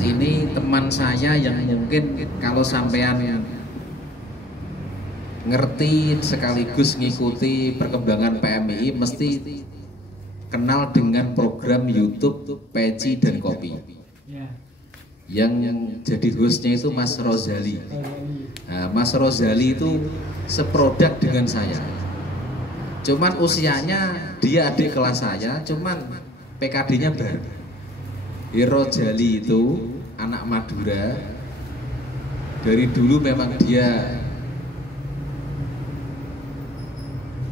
saat ini teman saya yang mungkin kalau sampean ngerti sekaligus ngikuti perkembangan PMI mesti kenal dengan program YouTube Peci dan Kopi. Yang jadi hostnya itu Mas Rozali. Nah, Mas Rozali itu seproduk dengan saya. Cuman usianya dia adik kelas saya, cuman PKD-nya baru. Rozali itu anak Madura. Dari dulu memang dia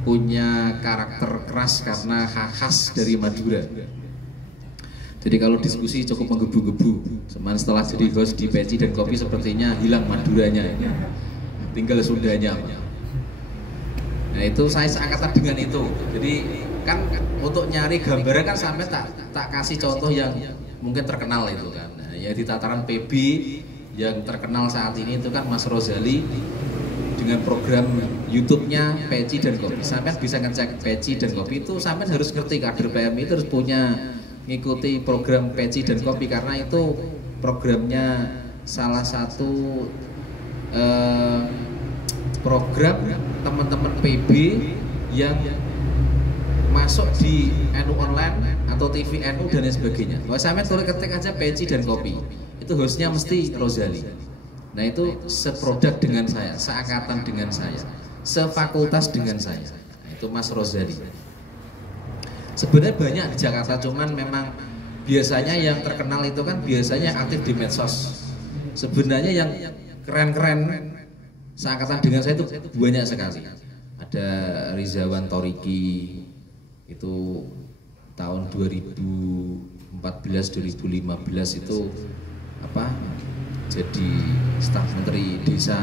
punya karakter keras karena khas dari Madura. Jadi kalau diskusi cukup menggebu-gebu. Cuman setelah jadi host di Peci dan Kopi sepertinya hilang Maduranya, tinggal Sundanya. Nah itu saya seangkatan dengan itu. Jadi kan untuk nyari gambaran kan sampai tak kasih contoh yang mungkin terkenal itu kan. Nah, ya di tataran PB yang terkenal saat ini itu kan Mas Rozali dengan program YouTube-nya Peci dan Kopi. Sampai bisa ngecek Peci dan Kopi itu sampai harus ngerti kader PMI itu harus punya ngikuti program Peci dan Kopi karena itu programnya salah satu program teman-teman PB yang masuk di NU online atau TV NU dan lain sebagainya. Kalau sampai tulis ketik aja Peci dan Kopi, itu hostnya mesti Rozali. Nah itu seproduk dengan saya, seangkatan dengan saya, sefakultas dengan saya. Nah, itu Mas Rozali. Sebenarnya banyak di Jakarta, cuman memang biasanya yang terkenal itu kan biasanya aktif di medsos. Sebenarnya yang keren-keren seangkatan dengan saya itu banyak sekali. Ada Rizawan Toriki itu tahun 2014-2015 itu apa? Jadi staf menteri desa.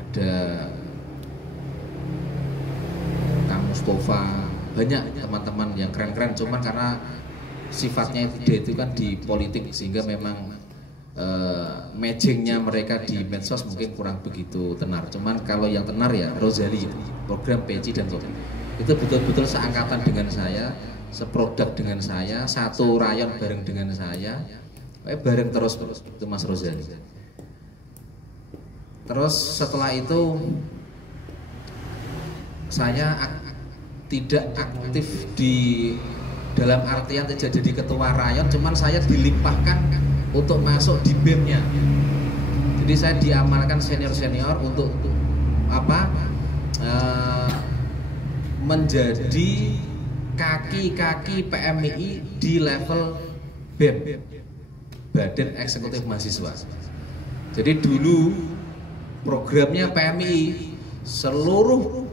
Ada Kang Mustafa. Banyak teman-teman yang keren-keren, cuman karena sifatnya dia itu kan di politik sehingga memang matchingnya mereka di medsos mungkin kurang begitu tenar. Cuman kalau yang tenar ya Rozali itu, program Peci dan Kopi itu betul-betul seangkatan dengan saya, seproduk dengan saya, satu rayon bareng dengan saya, bareng terus itu Mas Rozali. Terus setelah itu saya tidak aktif di dalam artian tidak jadi ketua rayon, cuman saya dilimpahkan untuk masuk di BEM-nya. Jadi saya diamankan senior-senior untuk apa? Menjadi kaki-kaki PMI di level BEM, Badan Eksekutif Mahasiswa. Jadi dulu programnya PMI seluruh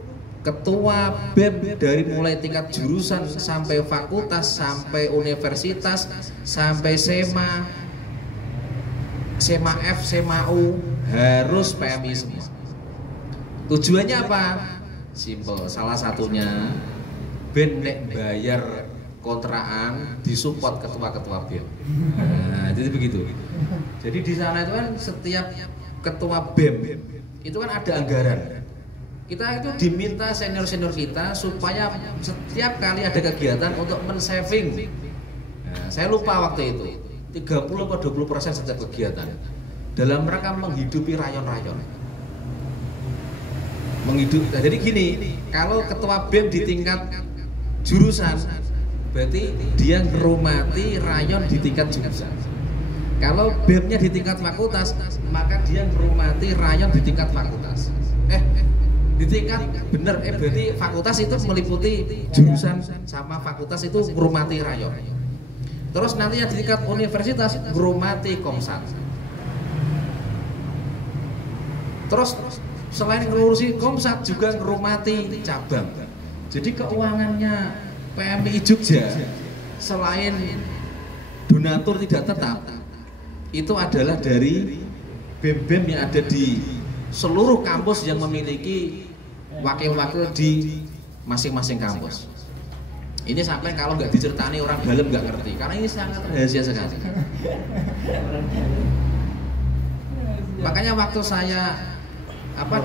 ketua BEM dari mulai tingkat jurusan sampai fakultas, sampai universitas, sampai SEMA, SEMA F, SEMA U harus PMI semua. Tujuannya apa? Simple, salah satunya ben nek bayar kontrakan disupport ketua-ketua BEM. Nah, jadi begitu. Jadi di sana itu kan setiap ketua BEM itu kan ada anggaran. Kita itu diminta senior-senior kita supaya setiap kali ada kegiatan untuk men-saving. Nah, saya lupa waktu itu 30-20% setiap kegiatan dalam rangka menghidupi rayon-rayon. Nah, jadi gini, kalau ketua BEM di tingkat jurusan berarti dia ngerumati rayon di tingkat jurusan. Kalau BEM-nya di tingkat fakultas, maka dia ngerumati rayon di tingkat fakultas. Di tingkat bener berarti fakultas itu meliputi jurusan sama fakultas itu ngurmati rayon. Terus nanti yang di tingkat universitas ngurmati komsat. Terus selain ngurusi komsat juga ngurmati cabang. Jadi keuangannya PMI Jogja selain donatur tidak tetap itu adalah dari BEM-BEM yang ada di seluruh kampus yang memiliki wakil-wakil di masing-masing kampus. Ini sampai kalau nggak diceritani orang dalam nggak ngerti, karena ini sangat rahasia sekali. Makanya waktu saya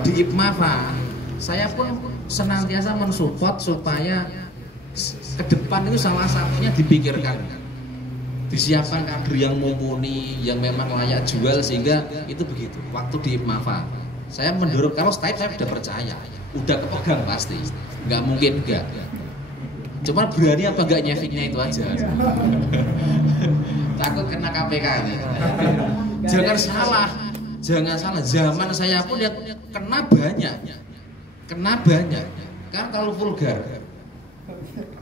di IPMAFA, saya pun senantiasa mensupport supaya ke depan itu salah satunya dipikirkan disiapkan kader yang mumpuni, yang memang layak jual, sehingga itu begitu. Waktu di IPMAFA, saya mendorong, kalau Staib saya udah percaya, udah kepegang pasti, nggak mungkin enggak. Cuma berani apa enggak nyeviknya itu aja. Takut kena KPK nih. Jangan salah, zaman saya pun ya kena banyak. Karena kalau vulgar,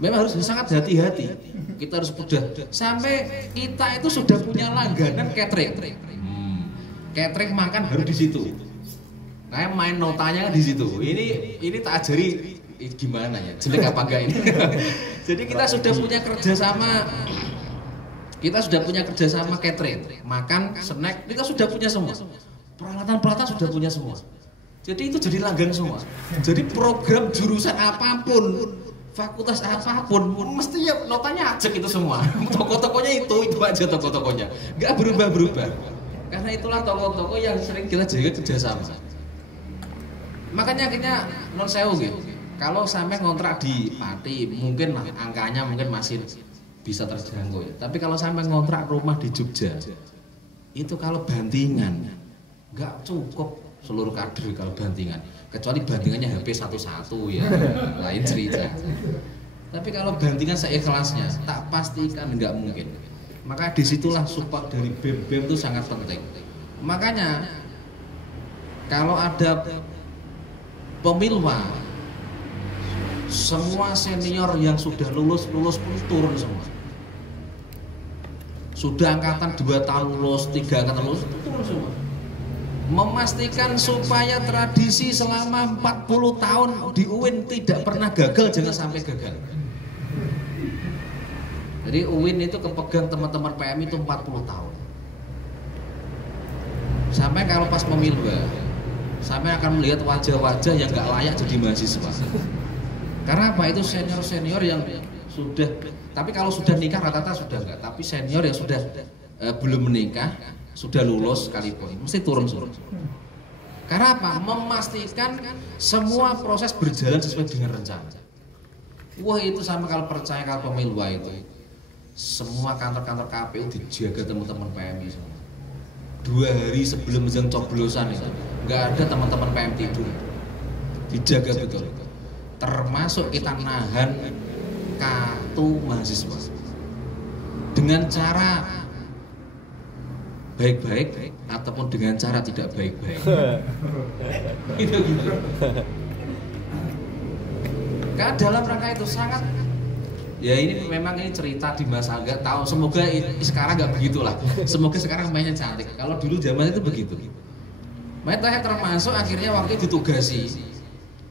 memang harus sangat hati-hati. Kita harus mudah. Sampai kita itu sudah punya langganan catering. Catering makan baru di situ. Kayak main notanya di situ. Ini tak ajari gimana ya, jelek apa enggak ini. Jadi kita sudah punya kerjasama. Kita sudah punya kerjasama catering, makan, snack, kita sudah punya semua. Peralatan sudah punya semua. Jadi itu jadi langganan semua. Jadi program jurusan apapun, fakultas apapun, mesti ya notanya ajak itu semua. Toko-tokonya itu aja toko-tokonya, nggak berubah-berubah. Karena itulah toko-toko yang sering kita jaga kerjasama. Makanya akhirnya non sewu gitu. Kalau sampai ngontrak di Pati, mungkin angkanya mungkin masih bisa terjangkau ya. Tapi kalau sampai ngontrak rumah di Jogja, itu kalau bantingan nggak cukup seluruh kader kalau bantingan. Kecuali bantingannya HP 11 ya, lain cerita. Tapi kalau bantingan seikhlasnya, tak pastikan nggak mungkin. Maka disitulah support dari BEM itu sangat penting. Makanya kalau ada pemilwa, semua senior yang sudah lulus pun turun semua. Sudah angkatan 2 tahun lulus, 3 angkatan lulus, turun semua. Memastikan supaya tradisi selama 40 tahun di UIN tidak pernah gagal, jangan sampai gagal. Jadi UIN itu kepegang teman-teman PMI itu 40 tahun. Sampai kalau pas memilba, sampai akan melihat wajah-wajah yang gak layak jadi mahasiswa. Karena apa? Itu senior-senior yang sudah, tapi kalau sudah nikah rata-rata sudah enggak, tapi senior yang sudah belum menikah, sudah lulus sekalipun, mesti turun. Karena apa? Memastikan semua proses berjalan sesuai dengan rencana. Wah, itu sama kalau percaya kalau pemilwa itu. Semua kantor-kantor KPU dijaga teman-teman PMI semua. 2 hari sebelum menjelang coblosan itu, nggak ada teman-teman PM tidur. Dijaga betul. Termasuk kita nahan kartu mahasiswa dengan cara baik-baik ataupun dengan cara tidak baik-baik. Gitu. Karena dalam rangka itu sangat, ya ini memang ini cerita di masa agak tahu. Semoga sekarang nggak begitulah. Semoga sekarang mainnya cantik. Kalau dulu zaman itu begitu. Makanya saya termasuk akhirnya waktu ditugasi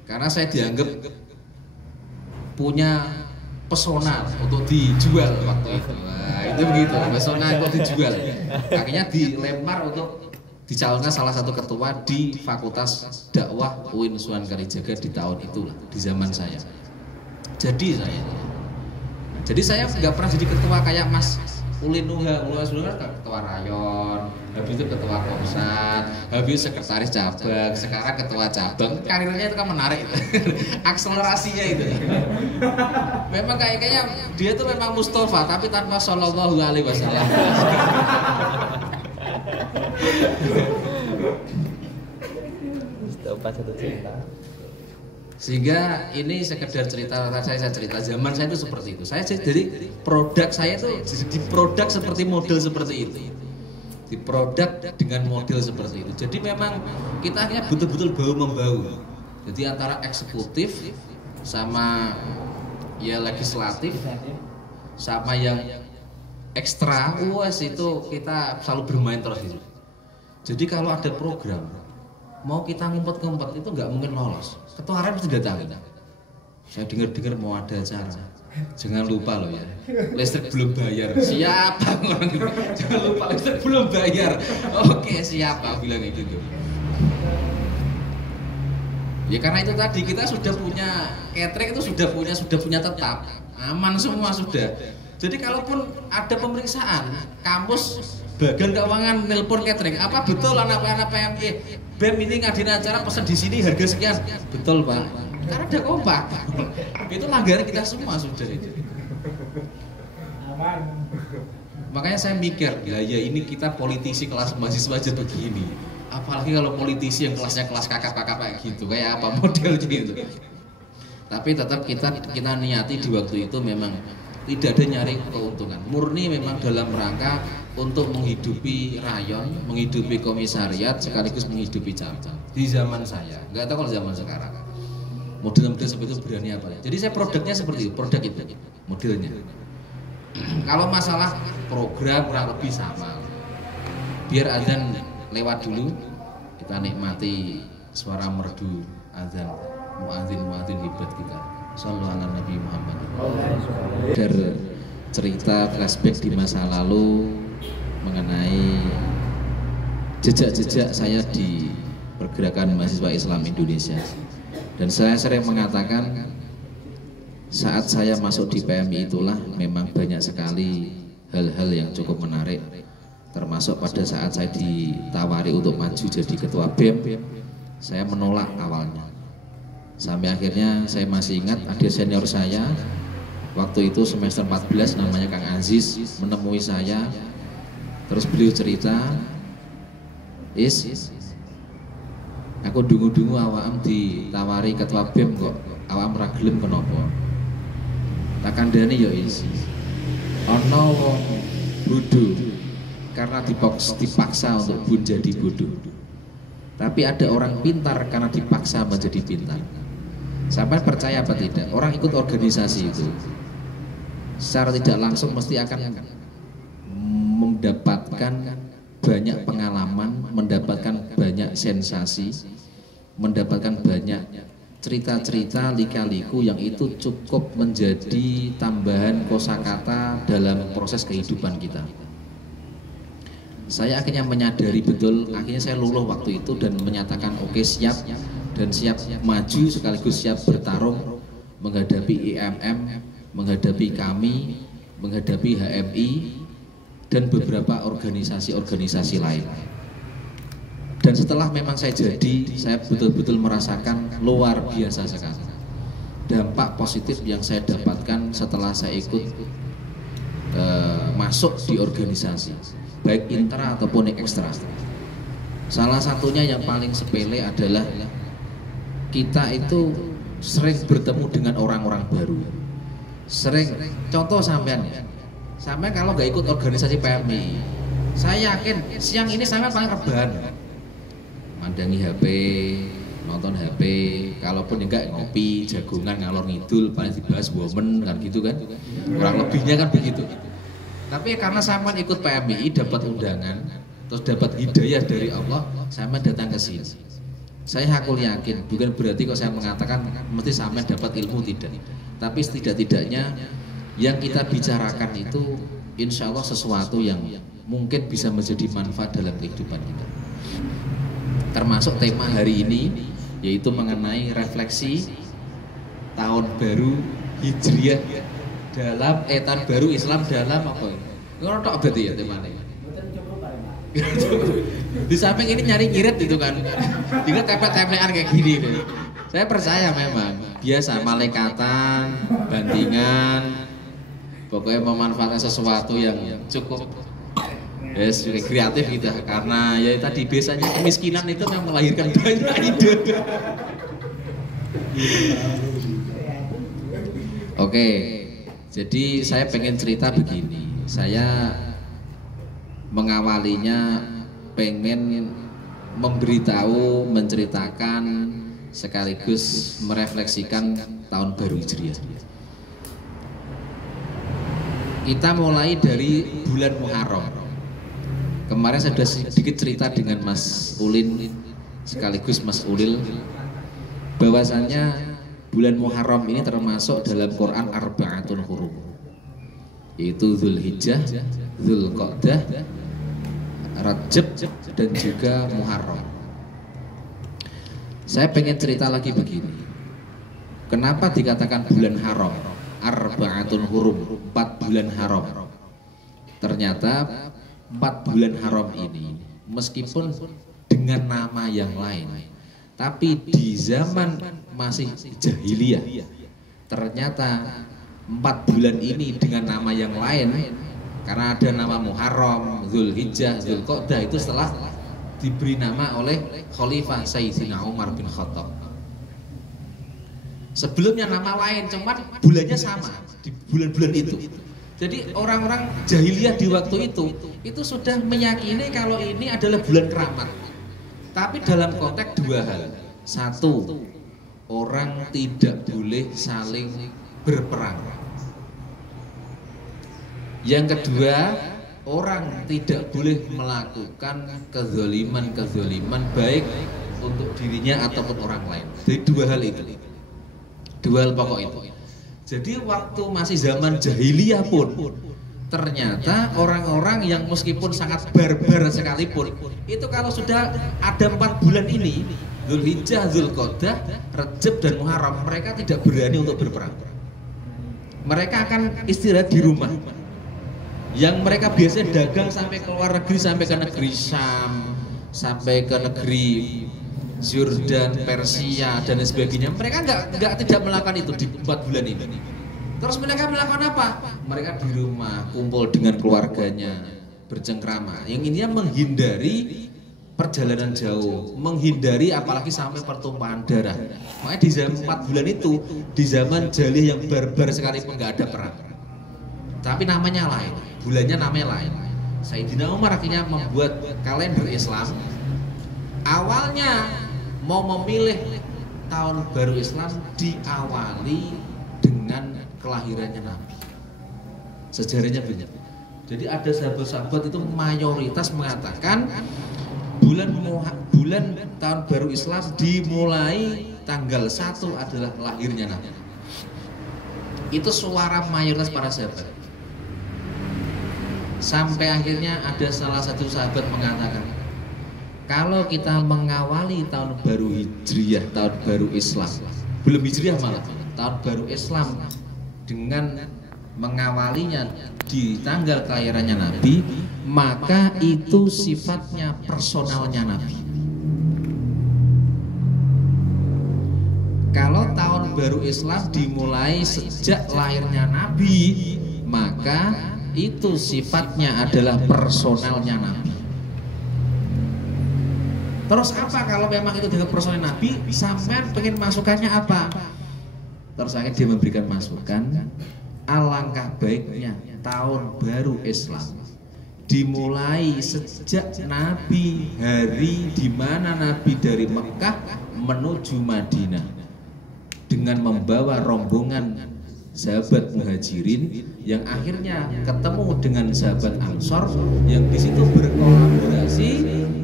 karena saya dianggap punya pesona untuk dijual waktu itu. Nah, itu begitu, pesona untuk dijual. Akhirnya dilempar untuk dicalonkan salah satu ketua di Fakultas Dakwah UIN Sunan Kalijaga di tahun itulah, di zaman saya. Jadi saya nggak pernah jadi ketua kayak Mas Ulin Nuha, sebelumnya ketua rayon, habis itu ketua komsat, habis sekretaris cabang, sekarang ketua cabang. Karirnya itu kan menarik, akselerasinya itu. Memang kayaknya dia tuh memang Mustafa, tapi tanpa Shallallahu Alaihi Wasallam. Mustafa satu cerita. Sehingga ini sekedar cerita saya cerita zaman saya itu seperti itu. Saya jadi produk saya itu di produk seperti model seperti itu. Di produk dengan model seperti itu. Jadi memang kita akhirnya betul-betul bahu membahu. Jadi antara eksekutif sama ya legislatif sama yang ekstra, itu kita selalu bermain terus itu. Jadi kalau ada program mau kita ngumpet-ngumpet itu nggak mungkin lolos. Ketua harian mesti datang. Saya dengar mau ada acara. Jangan lupa loh ya, listrik belum bayar. Siapa orang itu? Jangan lupa listrik belum bayar. Oke, siapa bilang gitu. Ya karena itu tadi kita sudah punya catering, itu sudah punya tetap, aman semua sudah. Jadi kalaupun ada pemeriksaan kampus bagian keuangan nelpon catering, apa betul anak-anak PMI BEM ini ngadain acara pesan di sini harga sekian? Betul Pak. Karena ada kompak. Itu langganan kita semua sudah itu. Makanya saya mikir, ya ini kita politisi kelas mahasiswa aja begini. Apalagi kalau politisi yang kelasnya kelas kakap-kakap kayak gitu, kayak apa model gitu. Tapi tetap kita niati di waktu itu memang tidak ada nyari keuntungan. Murni memang dalam rangka untuk menghidupi rayon, menghidupi komisariat, sekaligus menghidupi cabang. Di zaman saya, nggak tahu kalau zaman sekarang. Model-model seperti itu berani apa ya? Jadi saya produknya seperti itu, produk itu, modelnya. Kalau masalah program kurang lebih sama. Biar azan lewat dulu, kita nikmati suara merdu azan, muadzin hebat kita. Sallallahu ala Nabi Muhammad. Dari cerita flashback di masa lalu mengenai jejak-jejak saya di pergerakan mahasiswa Islam Indonesia. Dan saya sering mengatakan saat saya masuk di PMI itulah memang banyak sekali hal-hal yang cukup menarik. Termasuk pada saat saya ditawari untuk maju jadi ketua BEM, saya menolak awalnya. Sampai akhirnya saya masih ingat ada senior saya waktu itu semester 14 namanya Kang Aziz menemui saya. Terus beliau cerita, aku dungu-dungu awam ditawari ketua BEM kok awam ra gelem kenapa? Tak kandhani ya ana wong bodoh karena dipaksa untuk pun jadi bodoh. Tapi ada orang pintar karena dipaksa menjadi pintar. Sampai percaya apa tidak? Orang ikut organisasi itu secara tidak langsung mesti akan mendapatkan banyak pengalaman, mendapatkan banyak sensasi, mendapatkan banyak cerita-cerita lika-liku yang itu cukup menjadi tambahan kosakata dalam proses kehidupan kita. Saya akhirnya menyadari betul, akhirnya saya luluh waktu itu dan menyatakan oke, siap dan siap maju sekaligus siap bertarung menghadapi IMM, menghadapi kami, menghadapi HMI dan beberapa organisasi-organisasi lain. Dan setelah memang saya jadi, saya betul-betul merasakan luar biasa sekali dampak positif yang saya dapatkan setelah saya ikut masuk di organisasi, baik intra ataupun ekstra. Salah satunya yang paling sepele adalah kita itu sering bertemu dengan orang-orang baru. Sering, contoh sampean kalau nggak ikut organisasi PMI, saya yakin siang ini sampean paling rebahan, mandangi HP, nonton HP, kalaupun enggak ngopi, jagungan ngalor ngidul, paling dibahas women kan gitu kan, kurang lebihnya kan begitu. Tapi karena sampean ikut PMI dapat undangan, terus dapat hidayah dari Allah, sampean datang ke sini. Saya hakul yakin, bukan berarti kok saya mengatakan mesti sampean dapat ilmu, tidak. Tapi setidak-tidaknya yang kita bicarakan itu insya Allah sesuatu yang mungkin bisa menjadi manfaat dalam kehidupan kita. Termasuk tema hari ini yaitu mengenai refleksi tahun baru Hijriah dalam tahun baru Islam dalam apa? Ngono tok berarti ya temanya. Di samping ini nyari ngirit itu kan, juga tepet-tepetan kayak gini deh. Saya percaya memang biasa malaikatan, bandingan, pokoknya memanfaatkan sesuatu yang cukup juga kreatif gitu. Karena ya tadi biasanya kemiskinan itu yang melahirkan banyak ide. Oke, jadi saya pengen cerita begini. Saya mengawalinya pengen memberitahu, menceritakan sekaligus merefleksikan tahun baru Hijriah. Kita mulai dari bulan Muharram. Kemarin saya sudah sedikit cerita dengan Mas Ulin sekaligus Mas Ulil bahwasannya bulan Muharram ini termasuk dalam Quran arba'atun hurum, yaitu Dzulhijjah, Dzulqa'dah, Rajab dan juga Muharram. Saya pengen cerita lagi begini. Kenapa dikatakan bulan haram? Arba'atun hurum, 4 bulan haram. Ternyata 4 bulan haram ini meskipun dengan nama yang lain, tapi di zaman masih jahiliyah, ternyata 4 bulan ini dengan nama yang lain Karena ada nama Muharram, Dzulhijjah, Dzulqa'dah itu setelah diberi nama oleh Khalifah Sayyidina Umar bin Khattab. Sebelumnya nama lain, cuman bulannya sama di bulan-bulan itu. Jadi orang-orang jahiliyah di waktu itu sudah meyakini kalau ini adalah bulan keramat. Tapi dalam konteks dua hal. Satu, orang tidak boleh saling berperang. Yang kedua, orang tidak boleh melakukan kezaliman baik untuk dirinya ataupun orang lain. Jadi dua hal itu, dua hal pokok itu. Jadi waktu masih zaman jahiliyah pun ternyata orang-orang yang meskipun sangat barbar sekalipun itu kalau sudah ada 4 bulan ini, Dzulhijjah, Dzulqa'dah, Rajab dan Muharram, mereka tidak berani untuk berperang. Mereka akan istirahat di rumah. Yang mereka biasanya dagang sampai ke luar negeri, sampai ke negeri Syam, sampai ke negeri Yordan, Persia dan sebagainya. Mereka tidak melakukan itu di 4 bulan ini. Terus mereka melakukan apa? Mereka di rumah kumpul dengan keluarganya, bercengkrama. Yang ininya menghindari perjalanan jauh, menghindari apalagi sampai pertumpahan darah. Makanya di zaman 4 bulan itu, di zaman jahiliyah yang barbar sekalipun nggak ada perang. Tapi namanya lain, bulannya namanya lain. Sayyidina Umar akhirnya membuat kalender Islam. Awalnya mau memilih tahun baru Islam diawali dengan kelahirannya Nabi. Sejarahnya banyak. Jadi ada sahabat-sahabat itu mayoritas mengatakan bulan tahun baru Islam dimulai tanggal 1 adalah lahirnya Nabi. Itu suara mayoritas para sahabat. Sampai akhirnya ada salah satu sahabat mengatakan, kalau kita mengawali tahun baru Hijriyah, tahun baru Islam, belum Hijriyah malah, tahun baru Islam dengan mengawalinya di tanggal kelahirannya Nabi, maka itu sifatnya personalnya Nabi. Kalau tahun baru Islam dimulai sejak lahirnya Nabi, maka itu sifatnya adalah personalnya Nabi. Terus apa kalau memang itu dengan personal Nabi, sampean pengen masukannya apa? Terus akhirnya dia memberikan masukan, alangkah baiknya tahun baru Islam dimulai sejak Nabi, hari di mana Nabi dari Mekah menuju Madinah dengan membawa rombongan sahabat muhajirin yang akhirnya ketemu dengan sahabat Ansor yang di situ berkolaborasi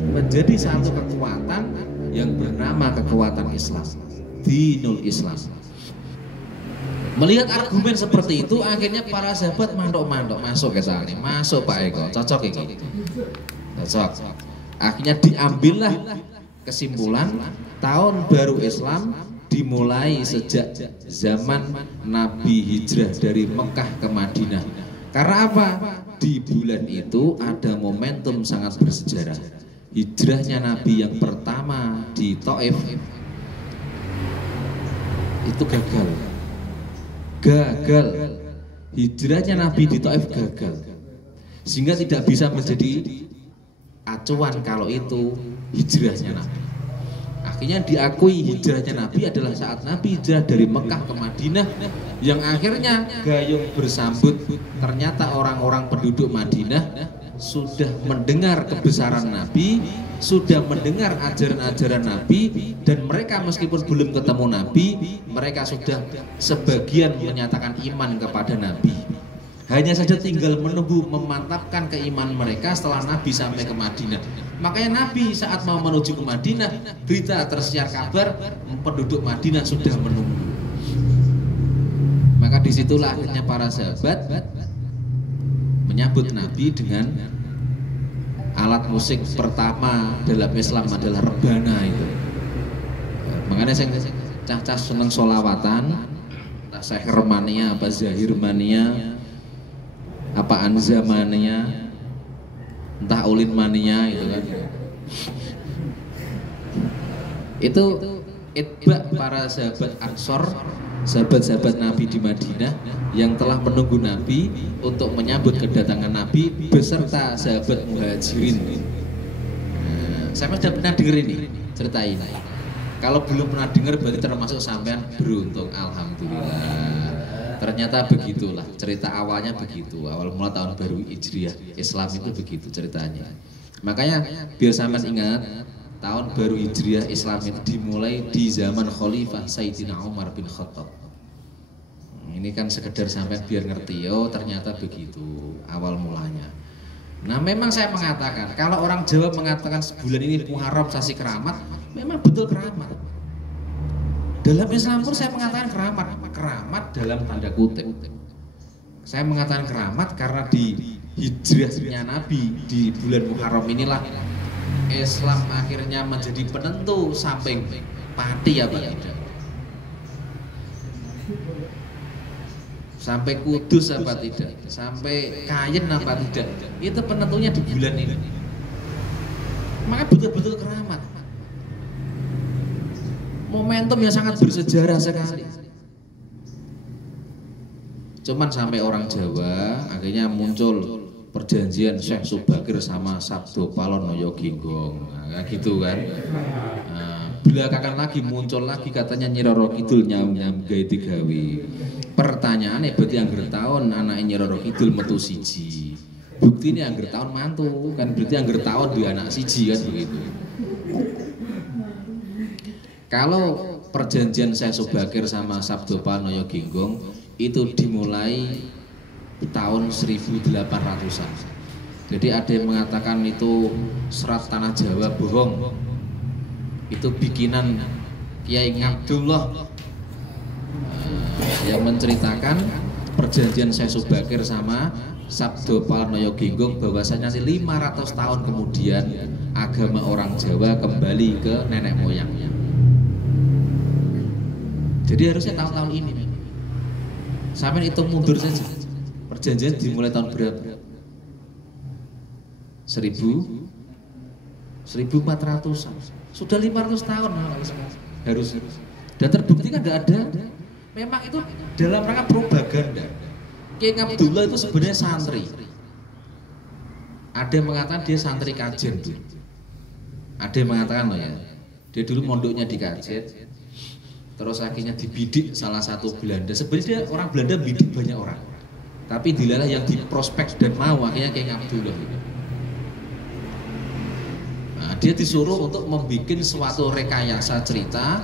menjadi satu kekuatan yang bernama kekuatan Islam, Dinul Islam. Melihat argumen seperti itu, akhirnya para sahabat mandok-mandok masuk ke sana, masuk Pak Eko, cocok ini, cocok. Akhirnya diambillah kesimpulan tahun baru Islam dimulai sejak zaman Nabi hijrah dari Mekah ke Madinah. Karena apa? Di bulan itu ada momentum sangat bersejarah. Hijrahnya Nabi yang pertama di Taif itu gagal. Hijrahnya Nabi di Taif gagal, sehingga tidak bisa menjadi acuan kalau itu hijrahnya Nabi. Akhirnya diakui hijrahnya Nabi adalah saat Nabi hijrah dari Mekah ke Madinah, yang akhirnya gayung bersambut. Ternyata orang-orang penduduk Madinah sudah mendengar kebesaran Nabi, sudah mendengar ajaran-ajaran Nabi, dan mereka meskipun belum ketemu Nabi, mereka sudah sebagian menyatakan iman kepada Nabi. Hanya saja tinggal menunggu memantapkan keimanan mereka setelah Nabi sampai ke Madinah. Makanya Nabi saat mau menuju ke Madinah, berita tersiar kabar penduduk Madinah sudah menunggu. Maka disitulah akhirnya para sahabat menyambut Nabi dengan alat musik pertama dalam Islam adalah rebana itu. Makanya saya cah-cah seneng solawatan, entah Syahr mania, apa Zahir mania, apa Anza mania, entah Ulin mania itu kan. Itu itba para sahabat Ansor sahabat-sahabat Nabi di Madinah yang telah menunggu Nabi untuk menyambut kedatangan Nabi beserta sahabat Muhajirin. Saya sudah pernah dengar ini cerita ini. Kalau belum pernah dengar berarti termasuk sampean beruntung. Alhamdulillah. Ternyata begitulah cerita awalnya begitu. Awal mula tahun baru Hijriah Islam itu begitu ceritanya. Makanya biar sampean ingat tahun baru Hijriah Islam itu dimulai di zaman Khalifah Sayyidina Umar bin Khattab. Ini kan sekedar sampean biar ngerti, oh ternyata begitu awal mulanya. Nah memang saya mengatakan, kalau orang Jawa mengatakan sebulan ini Muharram sasi keramat, memang betul keramat. Dalam Islam pun saya mengatakan keramat dalam tanda kutip. Saya mengatakan keramat karena di hijrahnya Nabi di bulan Muharram inilah Islam akhirnya menjadi penentu sampai pati apa tidak. Sampai Kudus apa tidak, sampai Kayen apa tidak, itu penentunya di bulan ini. Maka betul-betul keramat, momentum yang sangat bersejarah sekali. Cuman sampai orang Jawa akhirnya muncul perjanjian Syekh Subakir sama Sabdo Palon Noyo Ginggong, nah, gitu kan. Belakangan lagi muncul lagi katanya Nyi Roro Kidul nyam-nyam gawe digawe. Pertanyaannya berarti angger tahun anak Nyi Roro Kidul metu siji. Bukti ini angger tahun mantu kan berarti angger tahun dua anak siji kan begitu. Kalau perjanjian saya Subakir sama Sabdo Panoyo Ginggong itu dimulai tahun 1800-an. Jadi ada yang mengatakan itu serat tanah Jawa bohong. Itu bikinan Kiai Ngabdullah yang menceritakan perjanjian Syekh Subakir sama Sabdo Panoyo Ginggong bahwasanya 500 tahun kemudian agama orang Jawa kembali ke nenek moyangnya. Jadi harusnya tahun-tahun ini. Sampai hitung mundur saja. Perjanjian dimulai tahun berapa? 1400-an. Sudah 500 tahun harus. Dan terbukti kan tidak ada. Memang itu dalam rangka propaganda. Kiai Abdullah itu sebenarnya santri. Ada yang mengatakan dia santri Kajen. Ada yang mengatakan loh ya, dia dulu mondoknya di Kajen. Terus akhirnya dibidik salah satu Belanda. Sebenarnya orang Belanda bidik banyak orang. Tapi dilalah yang diprospek dan mau akhirnya Kiai Abdullah. Nah, dia disuruh untuk membuat suatu rekayasa cerita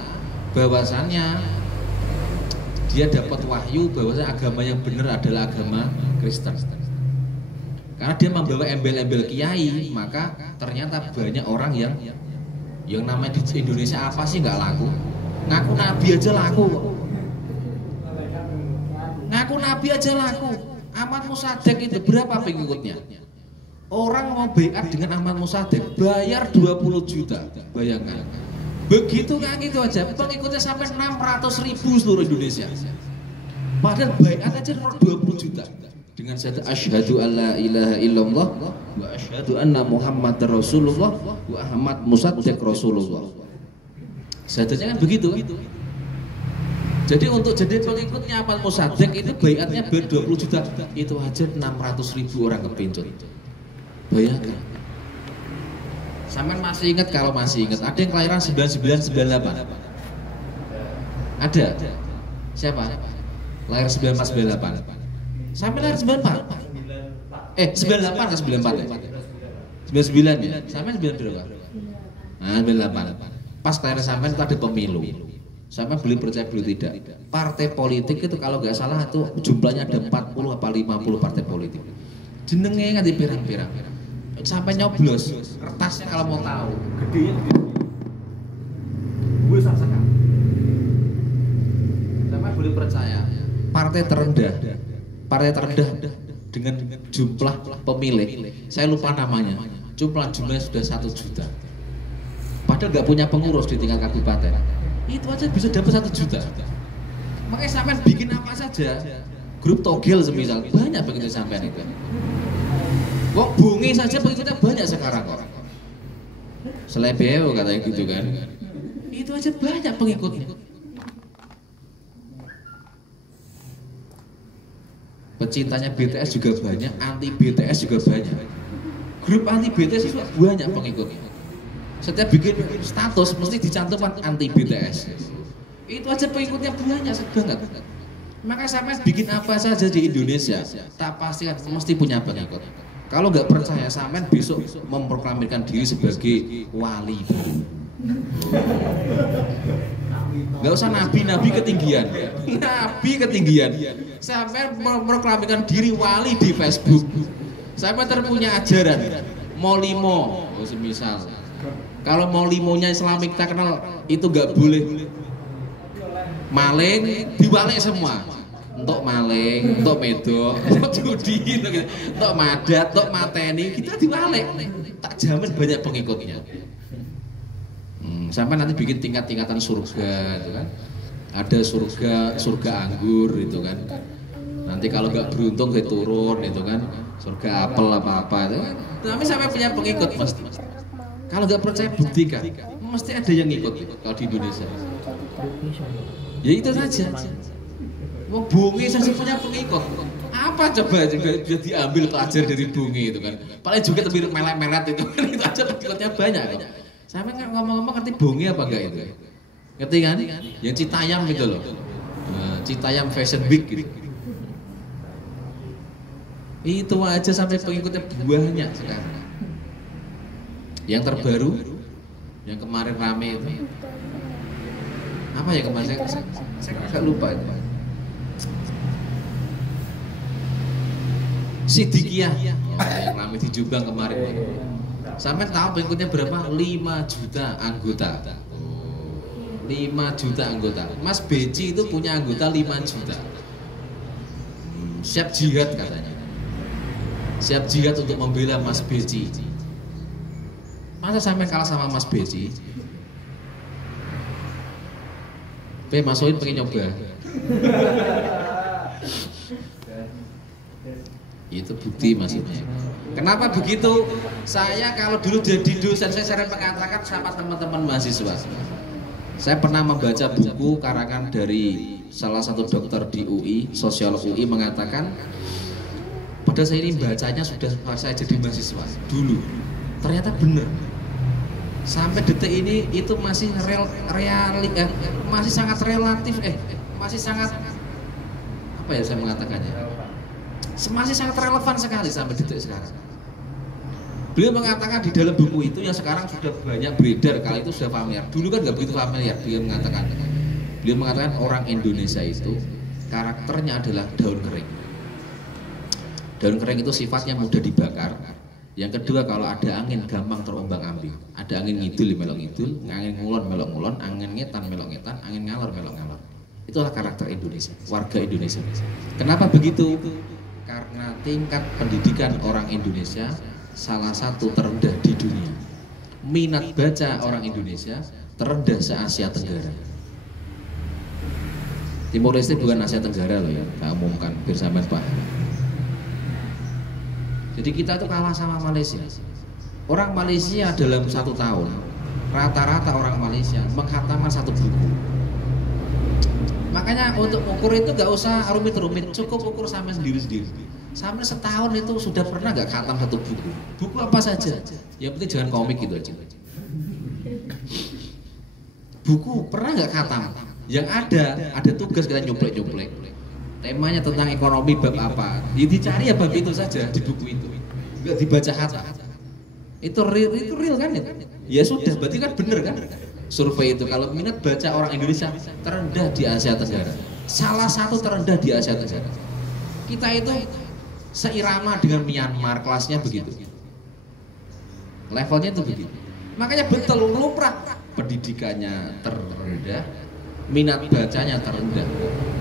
bahwasannya dia dapat wahyu bahwasanya agama yang benar adalah agama Kristen. Karena dia membawa embel-embel kiai, maka ternyata banyak orang yang namanya di Indonesia apa sih nggak laku. Ngaku nabi aja laku. Ngaku nabi aja laku. Ahmad Musaddiq itu berapa pengikutnya? Orang mau baiat dengan Ahmad Musaddiq bayar 20 juta. Bayangkan. Begitu kan gitu aja. Pengikutnya sampai 600.000 seluruh Indonesia. Padahal baiat aja 20 juta. Dengan syahadat asyhadu alla ilaha illallah wa asyhadu anna Muhammadar Rasulullah wa Ahmad Musaddiq Rasulullah. Syahadatnya kan begitu kan? Jadi untuk jadi pengikutnya Ahmad Musaddiq itu baiatnya ber 20 juta. Itu aja 600.000 orang kepincut. Bayangkan. Sampai masih ingat, kalau masih ingat, ada yang kelahiran 9998. Ada. Siapa? Lahir 9498. Sampai lahir 94. 98 ke 94 ya? 99 ya? Sampai 9 berapa? Nah, 98. Pas lahir sampai itu ada pemilu. Sampai beli percaya beli tidak. Partai politik itu kalau nggak salah itu jumlahnya ada 40 apa 50 partai politik. Jenenge nganti pirang-pirang. Sampai nyoblos kertasnya kalau mau tahu gedenya besar sekali. Sampai boleh percaya partai terendah dengan jumlah pemilih saya lupa namanya, jumlahnya sudah 1 juta, padahal nggak punya pengurus di tingkat kabupaten, itu aja bisa dapat 1 juta. Makanya sampai bikin apa saja, grup togel semisal, banyak begitu sampai itu. Wong bungi saja pengikutnya banyak sekarang kok. Selebeo katanya gitu kan. Itu aja banyak pengikutnya. Pecintanya BTS juga banyak, anti BTS juga banyak. Grup anti BTS itu banyak pengikutnya. Setiap bikin status mesti dicantumkan anti BTS. Itu aja pengikutnya banyak banget. Maka sampai bikin apa saja di Indonesia, tak pastikan mesti punya pengikut. Kalau nggak percaya, sampean besok memproklamirkan diri sebagai wali. Nggak usah nabi ketinggian, nabi ketinggian. Sampai memproklamirkan diri wali di Facebook. Sampai terpunya ajaran Molimo, semisal. Kalau Molimonya Islamik kita kenal, itu nggak boleh maling, diwalek semua. Untuk maling, untuk medok, untuk judi, untuk madat, untuk mateni, kita diwalek. Tak jamin banyak pengikutnya. Sampai nanti bikin tingkat-tingkatan surga itu kan. Ada surga anggur itu kan. Nanti kalau nggak beruntung dia turun itu kan. Surga apel apa-apa itu kan. Tapi sampai punya pengikut mesti. Kalau nggak percaya buktikan. Mesti ada yang ikut kalau di Indonesia. Ya itu saja. Wong Bungi saja punya pengikut. Apa coba juga diambil pelajar dari Bungi itu kan. Paling juga terbiru melet-melet itu kan. Itu aja pengikutnya banyak kan. Sampai ngomong-ngomong ngerti Bungi apa enggak itu? Ngerti kan? Yang Citayam gitu loh. Citayam Fashion Week gitu. Itu aja sampai pengikutnya banyak sekarang. Yang terbaru, yang kemarin rame itu. Apa ya kemarin? Saya agak lupa itu. Sidikiyah, yang rame di Jombang kemarin. Sampai tahu pengikutnya berapa? 5 juta anggota. 5 juta anggota. Mas Beci itu punya anggota 5 juta. Siap jihad katanya. Siap jihad untuk membela Mas Beci. Masa sampai kalah sama Mas Beci? Mas Soin pengen nyoba. Itu bukti maksudnya. Kenapa begitu? Saya kalau dulu jadi dosen, saya sering mengatakan sama teman-teman mahasiswa. Saya pernah membaca buku karangan dari salah satu dokter di UI, sosiolog UI mengatakan, pada saya ini bacanya sudah saya jadi mahasiswa dulu. Ternyata benar. Sampai detik ini itu masih masih sangat relatif, masih sangat apa ya saya mengatakannya? Masih sangat relevan sekali sampai detik sekarang. Beliau mengatakan di dalam buku itu yang sekarang sudah banyak beredar, kali itu sudah familiar. Dulu kan nggak begitu familiar. Beliau mengatakan orang Indonesia itu karakternya adalah daun kering. Daun kering itu sifatnya mudah dibakar. Yang kedua, kalau ada angin gampang terombang-ambing. Ada angin ngidul melok ngidul, angin ngulon melok ngulon, angin ngetan melok ngetan, angin ngalor melok ngalor. Itulah karakter Indonesia, warga Indonesia. Kenapa begitu? Karena tingkat pendidikan orang Indonesia salah satu terendah di dunia. Minat baca orang Indonesia terendah se-Asia Tenggara. Timur Leste bukan Asia Tenggara loh ya, saya umumkan biar sampean Pak. Jadi kita itu kalah sama Malaysia. Orang Malaysia dalam 1 tahun, rata-rata orang Malaysia menghatamkan 1 buku. Makanya untuk ukur itu nggak usah rumit-rumit, cukup ukur sampai sendiri-sendiri. Sampai setahun itu sudah pernah nggak khatam 1 buku? Buku apa saja? Yang penting jangan komik gitu aja. Buku pernah nggak khatam? Yang ada tugas kita nyuplek-nyuplek. Temanya tentang ekonomi bab apa? Ya dicari ya bab itu saja di buku itu. Nggak dibaca khatam. Itu real kan ya? Ya sudah, berarti kan bener kan? Survei itu kalau minat baca orang Indonesia terendah di Asia Tenggara, salah satu terendah di Asia Tenggara. Kita itu seirama dengan Myanmar, kelasnya begitu, levelnya itu begitu. Makanya betul lumrah pendidikannya terendah, minat bacanya terendah.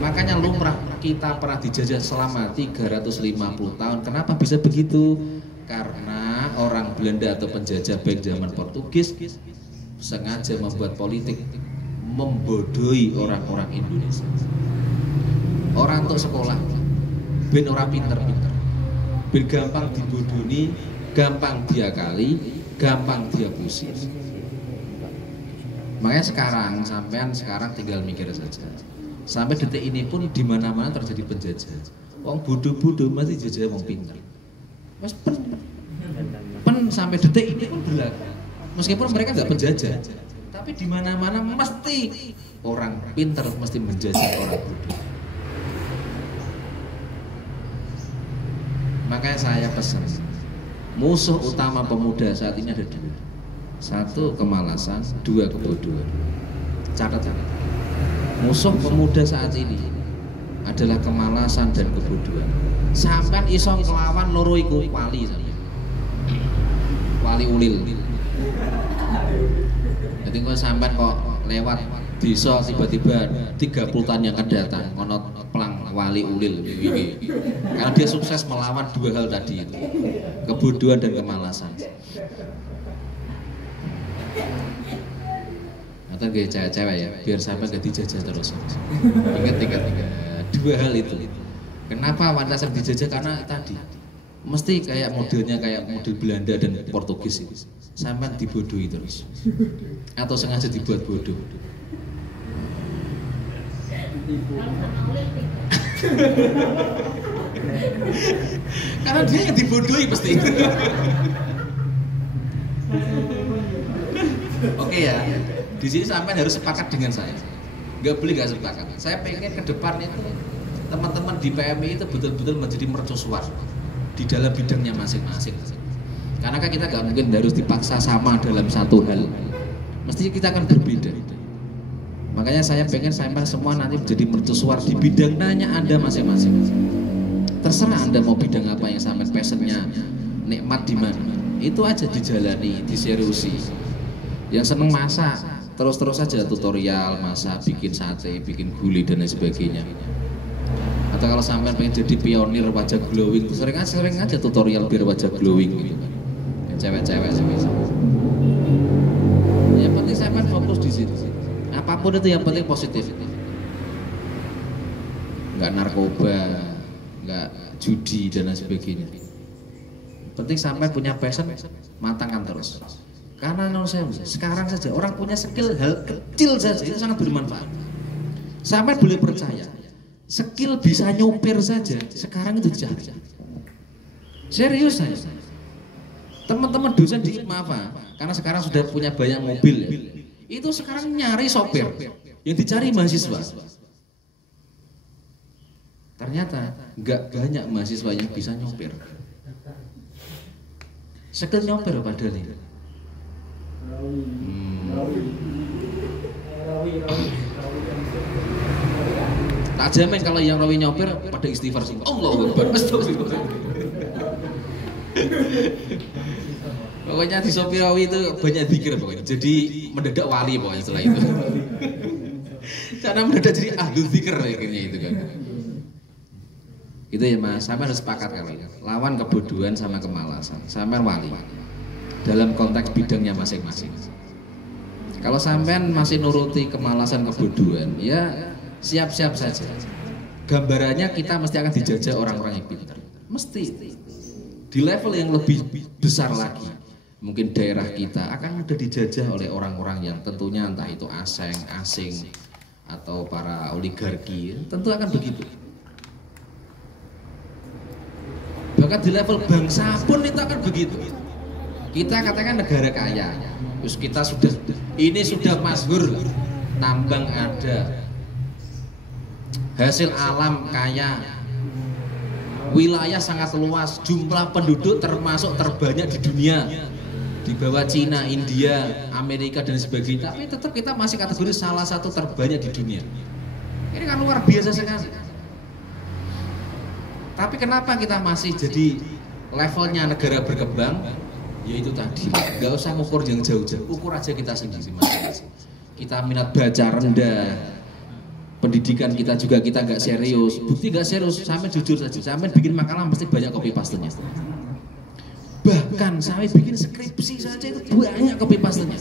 Makanya lumrah kita pernah dijajah selama 350 tahun. Kenapa bisa begitu? Karena orang Belanda atau penjajah baik zaman Portugis sengaja membuat politik membodohi orang-orang Indonesia. Orang untuk sekolah, ben orang pinter-pinter, ben gampang dibodohi, gampang diakali, gampang dia pusing. Makanya sekarang tinggal mikir saja. Sampai detik ini pun di mana-mana terjadi penjajah. Wong bodoh-bodoh mesti jajah wong pinter. Mas pen sampai detik ini pun berlaku. Meskipun mereka nggak penjajah, tapi di mana-mana mesti orang pinter mesti menjajah orang bodoh. Makanya saya pesan, musuh utama pemuda saat ini ada dua. Satu kemalasan, dua kebodohan. Catat. Musuh pemuda saat ini adalah kemalasan dan kebodohan. Sampai iso ngelawan loro iku wali sampean. Wali ulil. Jadi kok sampean kok lewat desa tiba-tiba 30 tahun yang akan datang ngono pelang wali ulil iki. Karena dia sukses melawan dua hal tadi itu. Kebodohan dan kemalasan. Atau kayak cewek-cewek ya, biar sampai gak dijajah terus. Ingat dua hal itu. Kenapa wanita sering dijajah? Karena tadi mesti kayak modelnya kayak model Belanda dan Portugis itu. Sampai dibodohi terus. Atau sengaja dibuat bodoh. Karena dia yang dibodohi pasti. Oke ya. Di sini sampai harus sepakat dengan saya. Nggak boleh nggak sepakat. Saya pengen ke depan itu teman-teman di PMI itu betul-betul menjadi mercusuar di dalam bidangnya masing-masing. Karena kan kita nggak mungkin harus dipaksa sama dalam satu hal. Mesti kita akan berbeda. Makanya saya pengen sampai semua nanti menjadi mercusuar di bidangnya Anda masing-masing. Terserah Anda mau bidang apa yang sampai passionnya, nikmat di mana. Itu aja dijalani, diseriusi. Yang seneng masak terus aja tutorial masak, bikin sate, bikin gulai dan lain sebagainya. Atau kalau sampai pengen jadi pionir wajah glowing, sering aja tutorial biar wajah glowing gitu kan. Yang cewek-cewek semisal. Yang penting sampai fokus di situ. Apapun itu yang penting positif. Nggak narkoba, nggak judi dan lain sebagainya. Penting sampai punya passion, matangkan terus. Karena menurut saya sekarang saja orang punya skill hal kecil saja itu sangat bermanfaat. Sampai boleh percaya, skill bisa nyopir saja sekarang itu dicari. Serius saya. Teman-teman dosen di IPMAFA, karena sekarang sudah punya banyak mobil ya, itu sekarang nyari sopir, yang dicari mahasiswa. Ternyata nggak banyak mahasiswa yang bisa nyopir. Skill nyopir padahal ini. Tak jamin kalau yang rawi nyopir pada istighfar sih. Allahu Akbar. Pokoknya di sopir rawi itu banyak zikir pokoknya. Jadi mendadak wali pokoknya setelah itu. Karena mendadak jadi ahlu zikir akhirnya itu kan. Itu ya Mas, sampai harus sepakat kalau lawan kebodohan sama kemalasan, sampai wali. Dalam konteks bidangnya masing-masing. Kalau sampean masih nuruti kemalasan kebodohan, ya siap-siap saja. Gambarannya kita mesti akan dijajah orang-orang yang pintar. Mesti. Di level yang lebih besar lagi, mungkin daerah kita akan mudah dijajah oleh orang-orang yang tentunya entah itu asing atau para oligarki, tentu akan begitu. Bahkan di level bangsa pun itu akan begitu. Kita katakan negara kaya, terus kita sudah masyhur, tambang ada, hasil alam kaya, wilayah sangat luas, jumlah penduduk termasuk terbanyak di dunia, di bawah Cina, India, Amerika dan sebagainya. Tapi tetap kita masih kategori salah satu terbanyak di dunia. Ini kan luar biasa sekali. Tapi kenapa kita masih jadi levelnya negara berkembang? Ya itu tadi, nggak usah ngukur yang jauh-jauh, ukur aja kita sendiri masing-masing. Kita minat baca rendah, pendidikan kita juga kita nggak serius. Bukti nggak serius, sampai jujur saja, sampai bikin makalah pasti banyak copy paste-nya. Bahkan sampai bikin skripsi saja itu banyak copy paste-nya.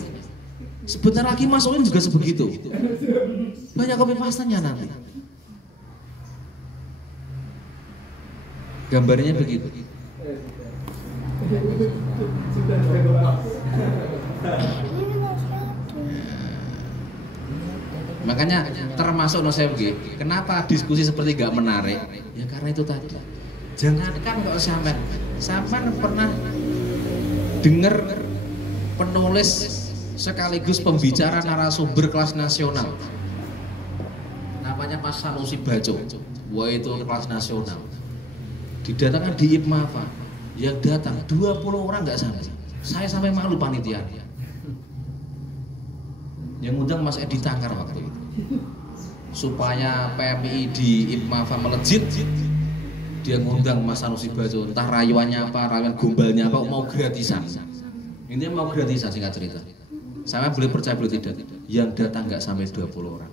Sebentar lagi masukin juga sebegitu, banyak copy paste-nya nanti. Gambarnya begitu. Makanya termasuk saya begini, kenapa diskusi seperti gak menarik? Ya karena itu tadi. Jangankan kok sampean pernah dengar penulis sekaligus pembicara narasumber kelas nasional. Namanya Mas Sanusi Baco. Wah itu kelas nasional. Didatangkan di IPMAFA. Yang datang 20 orang nggak sampai. Saya sampai malu panitia. Yang ngundang Mas Edi Tangkar waktu itu. Supaya PMI di IPMAFA melejit, dia ngundang Mas Sanusi Baco. Entah rayuannya apa, rayuan gombalnya apa, mau gratisan. Intinya mau gratisan singkat cerita. Saya boleh percaya boleh tidak. Yang datang nggak sampai 20 orang.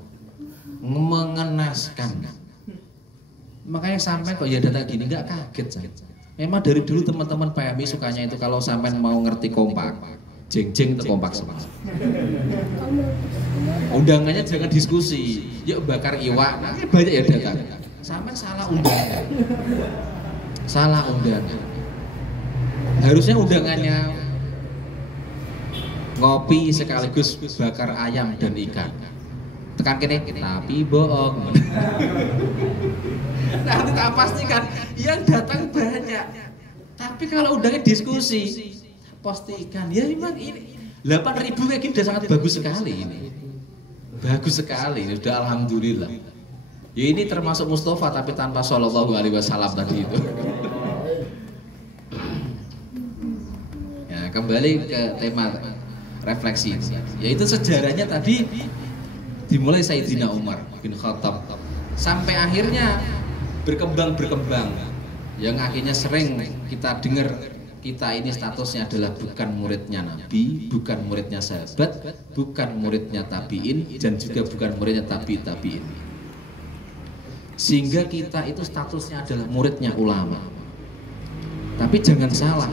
Mengenaskan. Makanya sampai kok ya data gini nggak kaget. Memang dari dulu teman-teman PMI sukanya itu kalau sampai mau ngerti kompak, jeng-jeng itu kompak semua. Undangannya jangan diskusi, yuk bakar iwak, nah, banyak ya data. Sampai salah undangan, salah undangan. Harusnya undangannya ngopi sekaligus bakar ayam dan ikan. Tekan kene tapi bohong. Nanti tak pastikan yang datang banyak. Tapi kalau udahnya diskusi, pastikan ya memang ini 8.000 kayak gini udah sangat bagus sekali ini. Bagus sekali, ini udah alhamdulillah. Ya ini termasuk Mustafa tapi tanpa Shallallahu Alaihi Wasallam tadi itu. Ya kembali ke tema refleksi, yaitu sejarahnya tadi dimulai Sayyidina Umar bin Khattab sampai akhirnya berkembang yang akhirnya sering kita dengar kita ini statusnya adalah bukan muridnya Nabi, bukan muridnya sahabat, bukan muridnya tabiin dan juga bukan muridnya tabiin. Sehingga kita itu statusnya adalah muridnya ulama. Tapi jangan salah,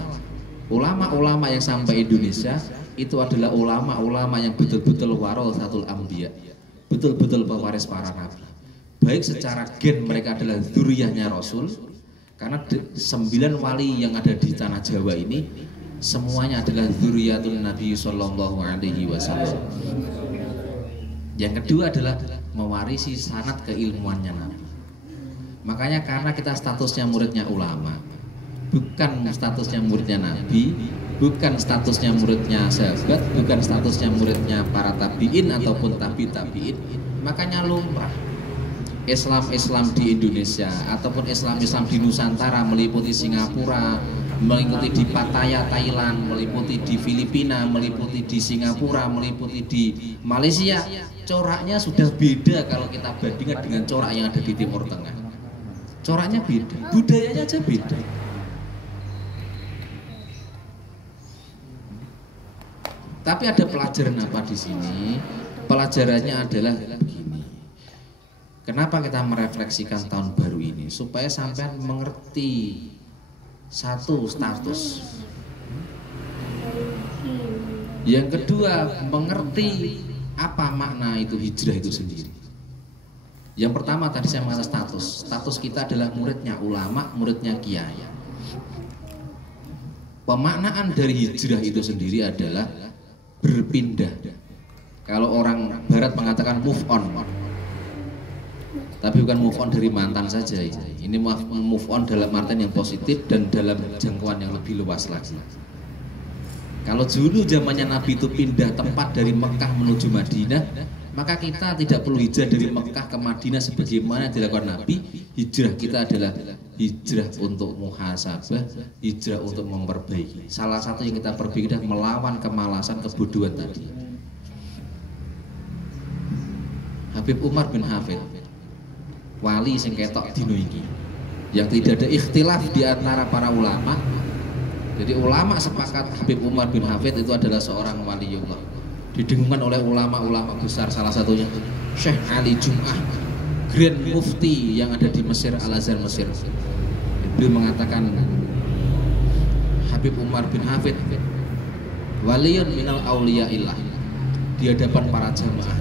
ulama-ulama yang sampai Indonesia itu adalah ulama-ulama yang betul-betul warasatul anbiya, betul-betul pewaris para nabi. Baik secara gen mereka adalah dzurriyyahnya Rasul, karena 9 wali yang ada di tanah Jawa ini semuanya adalah dzurriyyatun Nabi sallallahu alaihi wasallam. Yang kedua adalah mewarisi sanad keilmuannya Nabi. Makanya karena kita statusnya muridnya ulama, bukan statusnya muridnya Nabi, bukan statusnya muridnya sahabat, bukan statusnya muridnya para tabiin ataupun tabiin, makanya lumrah Islam di Indonesia ataupun Islam di Nusantara meliputi Singapura, meliputi di Pattaya Thailand, meliputi di Filipina, meliputi di Singapura, meliputi di Malaysia, coraknya sudah beda kalau kita bandingkan dengan corak yang ada di Timur Tengah. Coraknya beda, budayanya aja beda. Tapi ada pelajaran apa di sini? Pelajarannya adalah begini. Kenapa kita merefleksikan tahun baru ini? Supaya sampean mengerti satu status. Yang kedua, mengerti apa makna itu hijrah itu sendiri. Yang pertama tadi saya mengatakan status kita adalah muridnya ulama, muridnya kiai. Pemaknaan dari hijrah itu sendiri adalah berpindah. Kalau orang barat mengatakan move on, tapi bukan move on dari mantan saja. Ini move on dalam artian yang positif dan dalam jangkauan yang lebih luas lagi. Kalau dulu zamannya Nabi itu pindah tempat dari Mekah menuju Madinah, maka kita tidak perlu hijrah dari Mekah ke Madinah sebagaimana dilakukan Nabi. Hijrah kita adalah hijrah untuk muhasabah, hijrah untuk memperbaiki. Salah satu yang kita perbaiki adalah melawan kemalasan, kebodohan tadi. Habib Umar bin Hafid, wali sing ketok dino iki, yang tidak ada ikhtilaf di antara para ulama. Jadi ulama sepakat Habib Umar bin Hafid itu adalah seorang waliullah. Didengungkan oleh ulama-ulama besar, salah satunya Syekh Ali Jum'ah, Grand Mufti yang ada di Mesir, Al-Azhar Mesir. Beliau mengatakan Habib Umar bin Hafid waliyun minal awliyaillah, di hadapan para jamaah,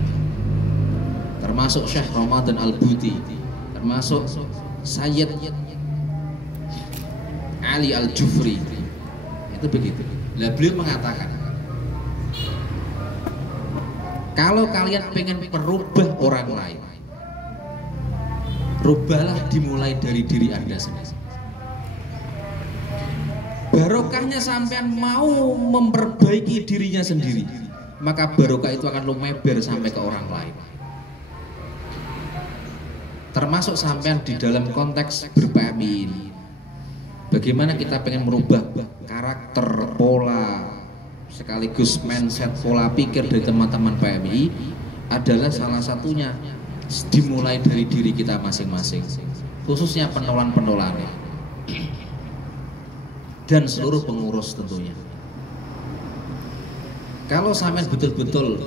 termasuk Syekh Ramadan Al-Buti, termasuk Sayyid Ali Al-Jufri. Itu begitu. Lah beliau mengatakan Kalau kalian pengen merubah orang lain, rubahlah dimulai dari diri Anda sendiri. Barokahnya sampean mau memperbaiki dirinya sendiri, maka barokah itu akan lumeber sampai ke orang lain. Termasuk sampean di dalam konteks ber-PMI ini. Bagaimana kita pengen merubah karakter, pola, sekaligus mindset, pola pikir dari teman-teman PMI adalah salah satunya dimulai dari diri kita masing-masing, khususnya penolan-penolannya dan seluruh pengurus tentunya. Kalau sampean betul-betul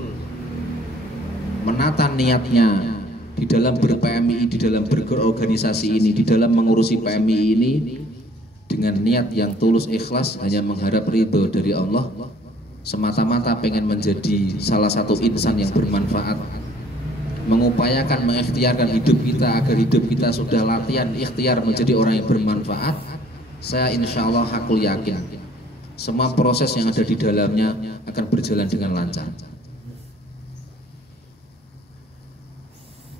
menata niatnya di dalam ber-PMI, di dalam berorganisasi ini, di dalam mengurusi PMI ini dengan niat yang tulus ikhlas, hanya mengharap ridho dari Allah, semata-mata pengen menjadi salah satu insan yang bermanfaat, mengupayakan mengikhtiarkan hidup kita agar hidup kita sudah latihan ikhtiar menjadi orang yang bermanfaat, saya insya Allah hakul yakin semua proses yang ada di dalamnya akan berjalan dengan lancar.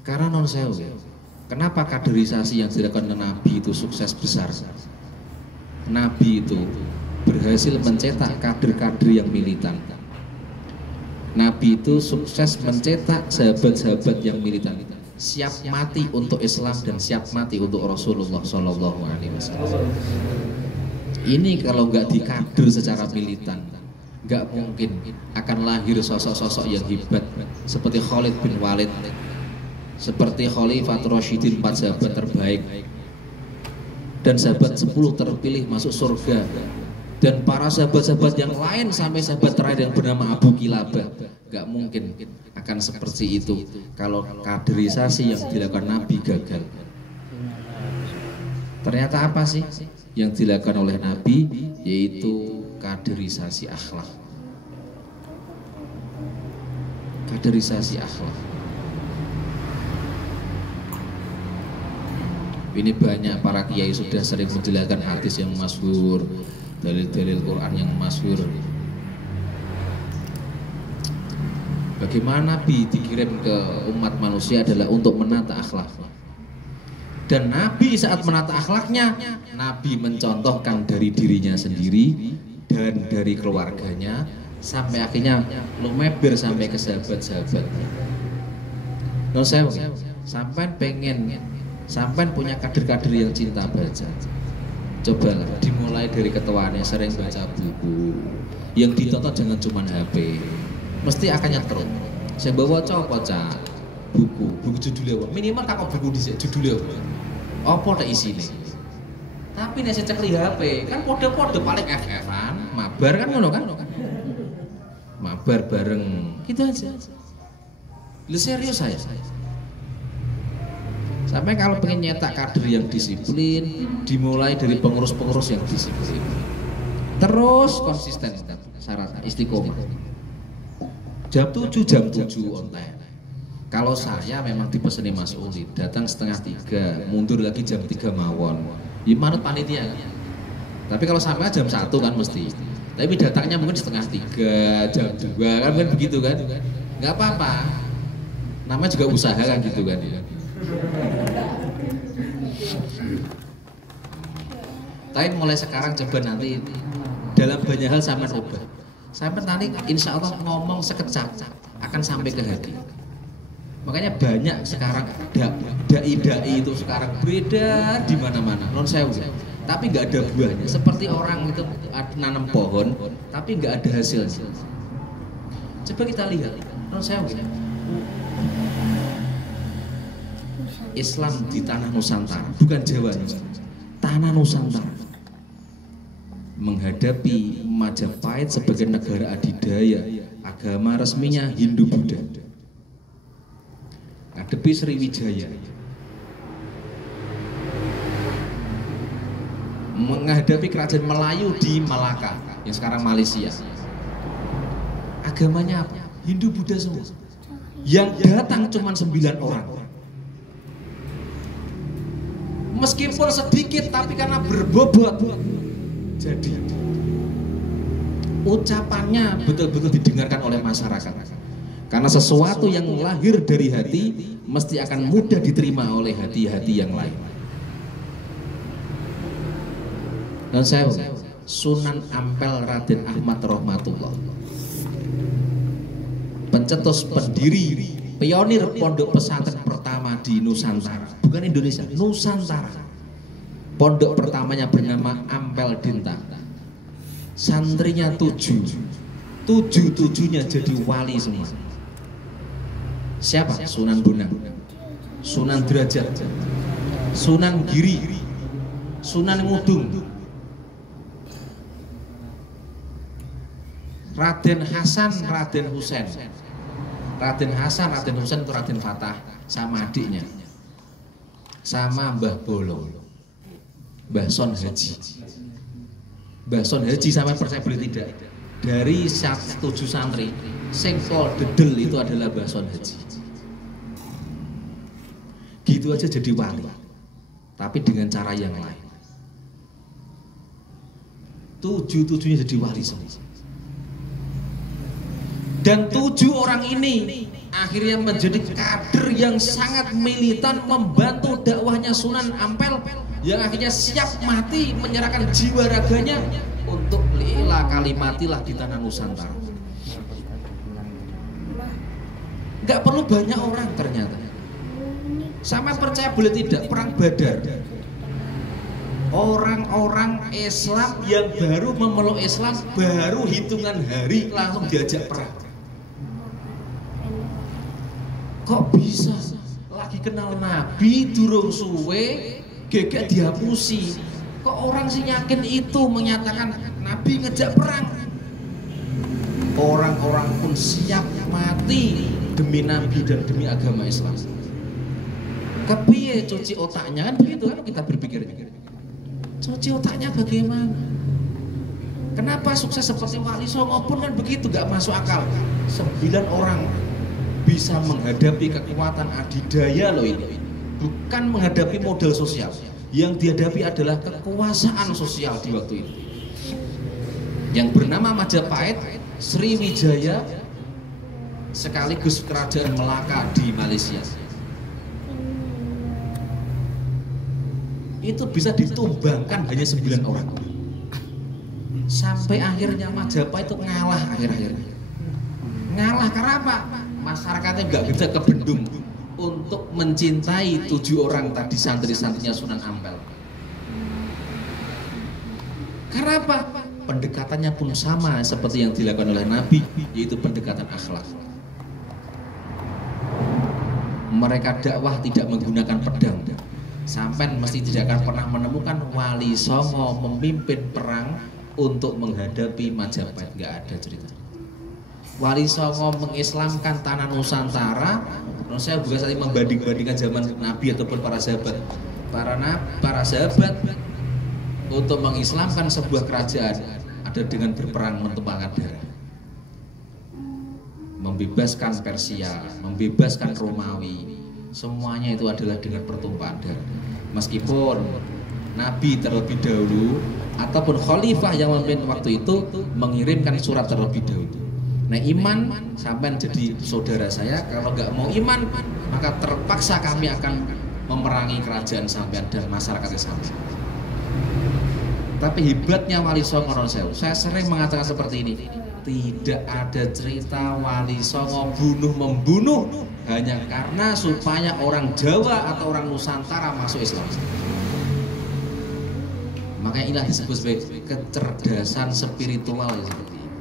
Karena non sewu, kenapa kaderisasi yang dilakukan Nabi itu sukses besar? Nabi itu berhasil mencetak kader-kader yang militan. Nabi itu sukses mencetak sahabat-sahabat yang militan, siap mati untuk Islam dan siap mati untuk Rasulullah Shallallahu Alaihi Wasallam. Ini kalau nggak dikader secara militan, nggak mungkin akan lahir sosok-sosok yang hebat seperti Khalid bin Walid, seperti Khalifatul Rasyidin, 4 sahabat terbaik, dan sahabat 10 terpilih masuk surga, dan para sahabat-sahabat yang lain sampai sahabat terakhir yang bernama Abu Kilabah. Gak mungkin akan seperti itu kalau kaderisasi yang dilakukan Nabi gagal. Ternyata apa sih yang dilakukan oleh Nabi? Yaitu kaderisasi akhlak. Kaderisasi akhlak. Ini banyak para kiai sudah sering menjelaskan hadis yang masyhur, dalil-dalil Quran yang masyhur. Bagaimana Nabi dikirim ke umat manusia adalah untuk menata akhlak. Dan Nabi saat menata akhlaknya, Nabi mencontohkan dari dirinya sendiri dan dari keluarganya sampai akhirnya lumeber sampai ke sahabat-sahabatnya. Nah, saya sampai pengen sampai punya kader-kader yang cinta baca. Cobalah dimulai dari ketuanya sering baca buku. Yang ditonton jangan cuma HP. Mesti akan nyetruk. Saya bawa coba buku judulnya apa? Minimal tak buku di judulnya apa ada isinya. Tapi nek cek di HP kan kode-kode paling FF-an, mabar kan ngono kan? Mabar bareng. Gitu aja. Lu serius saya. Sampai kalau pengen nyetak kader yang disiplin, dimulai dari pengurus-pengurus yang disiplin. Terus konsisten syaratnya istiqomah. Jam 7 on time. Kalau saya memang dipeseni Mas Uli, datang 2:30, mundur lagi jam 3 mawon. Ya manut panitia kan. Tapi kalau sampai jam 1 kan mesti. Tapi datangnya mungkin 2:30, jam 2 kan begitu kan. Enggak apa-apa. Namanya juga usaha kan gitu kan. Tapi mulai sekarang coba nanti dalam banyak hal sampai ubah. Sampai nanti insya Allah ngomong sekejap akan sampai ke hati. Makanya banyak sekarang dai-dai itu sekarang beda di mana-mana. Non sewu. Tapi nggak ada buahnya. Seperti orang itu nanam pohon, tapi nggak ada hasilnya. Coba kita lihat. Non sewu. Islam di tanah Nusantara, bukan Jawa, tanah Nusantara, menghadapi Majapahit sebagai negara adidaya, agama resminya Hindu Buddha, ngadepi Sriwijaya, menghadapi kerajaan Melayu di Malaka yang sekarang Malaysia. Agamanya apa? Hindu Buddha semua. Yang datang cuma 9 orang. Meskipun sedikit tapi karena berbobot, jadi ucapannya betul-betul didengarkan oleh masyarakat. Karena sesuatu yang lahir dari hati mesti akan mudah diterima oleh hati-hati yang lain. Dan saya Sunan Ampel Raden Ahmad Rahmatullah, pencetus pendiri pionir pondok pesantren pertama di Nusantara, bukan Indonesia, Nusantara. Pondok pertamanya bernama Ampel Dinta. Santrinya 7-7-nya jadi wali semua. Siapa? Sunan Bonang, Sunan Derajat, Sunan Giri, Sunan Ngudung, Raden Hasan, Raden Husain. Raden Hasan, Raden Husain itu Raden Fatah sama adiknya, sama Mbah Bolong, Mbah Son Haji. Mbah Son Haji sampai percaya boleh tidak, dari 7 santri sing dedel itu adalah Mbah Son Haji. Gitu aja jadi wali, tapi dengan cara yang lain. 7-7-nya jadi wali semua. Dan 7 orang ini akhirnya menjadi kader yang sangat militan membantu dakwahnya Sunan Ampel, yang akhirnya siap mati menyerahkan jiwa raganya untuk li'ilah kalimatilah di tanah Nusantara. Gak perlu banyak orang ternyata. Sama percaya boleh tidak, perang Badar, orang-orang Islam yang baru memeluk Islam baru hitungan hari langsung diajak perang. Kok bisa? Lagi kenal Nabi durung suwe gegek dihapusi. Kok orang sih yakin itu menyatakan Nabi ngejak perang? Orang-orang pun siap mati demi Nabi dan demi agama Islam. Kepiye cuci otaknya, kan begitu kan kita berpikir. Cuci otaknya bagaimana? Kenapa sukses seperti Wali Songo pun kan begitu, gak masuk akal. 9 orang bisa menghadapi kekuatan adidaya loh ini. Bukan menghadapi modal sosial. Yang dihadapi adalah kekuasaan sosial di waktu itu. Yang bernama Majapahit, Sriwijaya, sekaligus kerajaan Melaka di Malaysia. Itu bisa ditumbangkan hanya 9 orang. Sampai akhirnya Majapahit itu ngalah akhir-akhirnya. Ngalah karena apa? Masyarakatnya nggak bisa kebendung untuk mencintai 7 orang tadi santri-santrinya Sunan Ampel. Karena apa? Pendekatannya pun sama seperti yang dilakukan oleh Nabi, yaitu pendekatan akhlak. Mereka dakwah tidak menggunakan pedang. Sampai mesti tidak akan pernah menemukan Wali Songo memimpin perang untuk menghadapi Majapahit, nggak ada cerita. Wali Songo mengislamkan tanah Nusantara. Saya bukan saja membanding-bandingkan zaman Nabi ataupun para sahabat. Para sahabat untuk mengislamkan sebuah kerajaan ada dengan berperang mentumpahkan darah, membebaskan Persia, membebaskan Romawi. Semuanya itu adalah dengan pertumpahan darah. Meskipun Nabi terlebih dahulu ataupun khalifah yang memimpin waktu itu mengirimkan surat terlebih dahulu. Nah, iman sampai jadi saudara saya, kalau nggak mau iman maka terpaksa kami akan memerangi kerajaan sampean dan masyarakat Islam. Tapi hebatnya Wali Songo, saya sering mengatakan seperti ini, tidak ada cerita Wali Songo bunuh-membunuh hanya karena supaya orang Jawa atau orang Nusantara masuk Islam. Makanya inilah disebut sebagai kecerdasan spiritual ya, seperti ini.